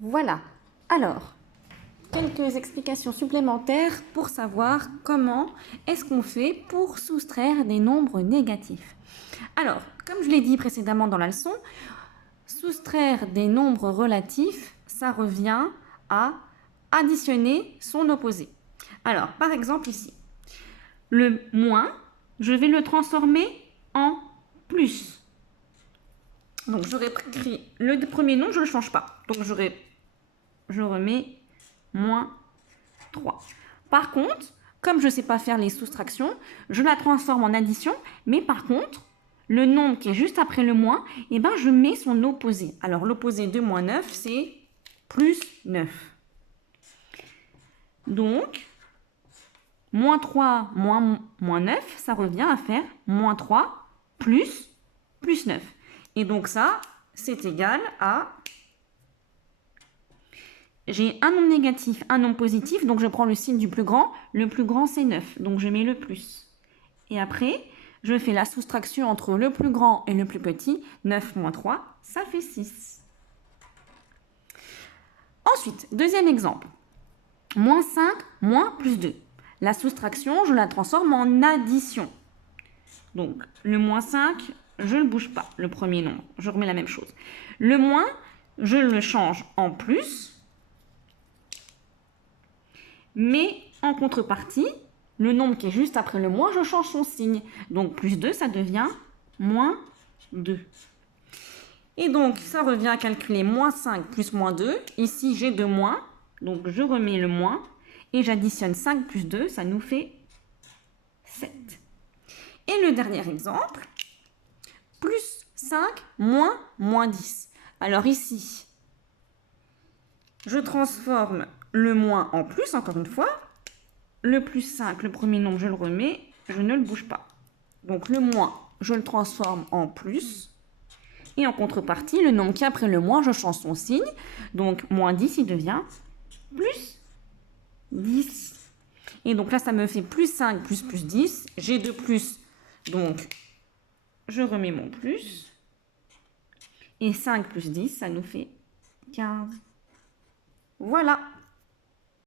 Voilà. Alors, quelques explications supplémentaires pour savoir comment est-ce qu'on fait pour soustraire des nombres négatifs. Alors, comme je l'ai dit précédemment dans la leçon, soustraire des nombres relatifs, ça revient à additionner son opposé. Alors, par exemple ici, le moins, je vais le transformer en plus. Donc, j'aurais pris le premier nom, je ne le change pas. Donc, je remets moins 3. Par contre, comme je ne sais pas faire les soustractions, je la transforme en addition, mais par contre, le nombre qui est juste après le moins, eh ben, je mets son opposé. Alors, l'opposé de moins 9, c'est plus 9. Donc, moins 3 moins 9, ça revient à faire moins 3 plus 9. Et donc ça, c'est égal à... J'ai un nombre négatif, un nombre positif, donc je prends le signe du plus grand. Le plus grand, c'est 9, donc je mets le plus. Et après, je fais la soustraction entre le plus grand et le plus petit. 9 moins 3, ça fait 6. Ensuite, deuxième exemple. Moins 5, moins plus 2. La soustraction, je la transforme en addition. Donc, le moins 5, je ne le bouge pas, le premier nombre. Je remets la même chose. Le moins, je le change en plus. Mais en contrepartie, le nombre qui est juste après le moins, je change son signe. Donc, plus 2, ça devient moins 2. Et donc, ça revient à calculer moins 5 plus moins 2. Ici, j'ai 2 moins. Donc, je remets le moins. Et j'additionne 5 plus 2, ça nous fait 7. Et le dernier exemple, plus 5 moins 10. Alors ici, je transforme le moins en plus, encore une fois. Le plus 5, le premier nombre, je le remets, je ne le bouge pas. Donc le moins, je le transforme en plus. Et en contrepartie, le nombre qui est après le moins, je change son signe. Donc moins 10, il devient plus 10. Et donc là, ça me fait plus 5 plus 10. J'ai 2 plus, donc je remets mon plus. Et 5 plus 10, ça nous fait 15. Voilà.